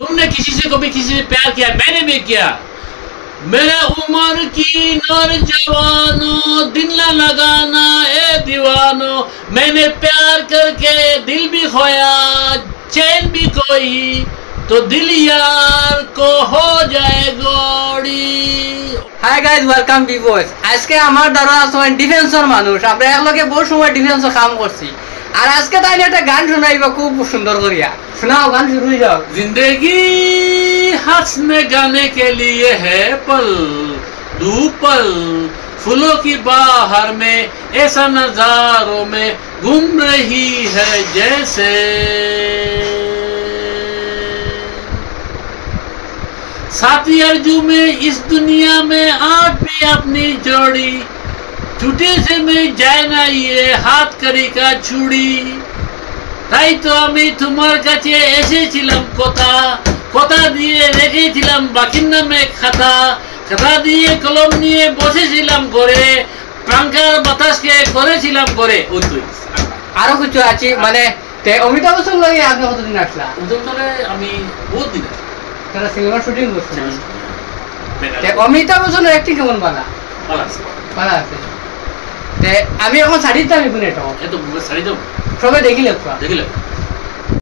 तुमने किसी से कभी किसी से प्यार किया? मैंने भी किया। मेरे उम्र की नौजवानों, दिल न लगाना ए दीवानो। मैंने प्यार करके दिल भी खोया, चैन भी खोई, तो दिल यार को हो जाए गोड़ी। हाय गाइज, ওয়েলকাম বি বয়েস। আজকে আমার দ্বারা সময় ডিফেন্সর মানুষ, আমরা একলগে বহু সময় ডিফেন্সর কাম করছি। আর আজকে তাই একটা গান শোনাইবা খুব সুন্দর করিয়া। শোনাও, গান শুরু হয়ে যাও। जिंदगी हंसने गाने के लिए है पल दू पल, फूलों की बाहर में ऐसा नजारों में घूम रही है जैसे। साथी अर्जू में इस दुनिया में आप भी अपनी जोड़ी, छुटे से में जाए ना ये हाथ करी का छुड़ी। তাই তো আমি তোমার কাছে এসেছিলাম, কথা কথা দিয়ে রেখেছিলাম বাকির নামে খাতা, খাতা দিয়ে কলম নিয়ে বসেছিলাম ঘরে, প্রাঙ্কার বাতাসকে করেছিলাম করে। ওই তো আরো কিছু আছে মানে অমিতাভ বচ্চন লাগে। আপনি কতদিন আসলা? উদমতলে আমি বহুত দিন তারা সিনেমা শুটিং করছে। অমিতাভ বচ্চনের অ্যাক্টিং কেমন বানা? ভালো আছে, ভালো আছে। আমি এখন শাড়িতে আমি শুনে এটা এত শাড়ি তো সবাই দেখিলে দেখিলে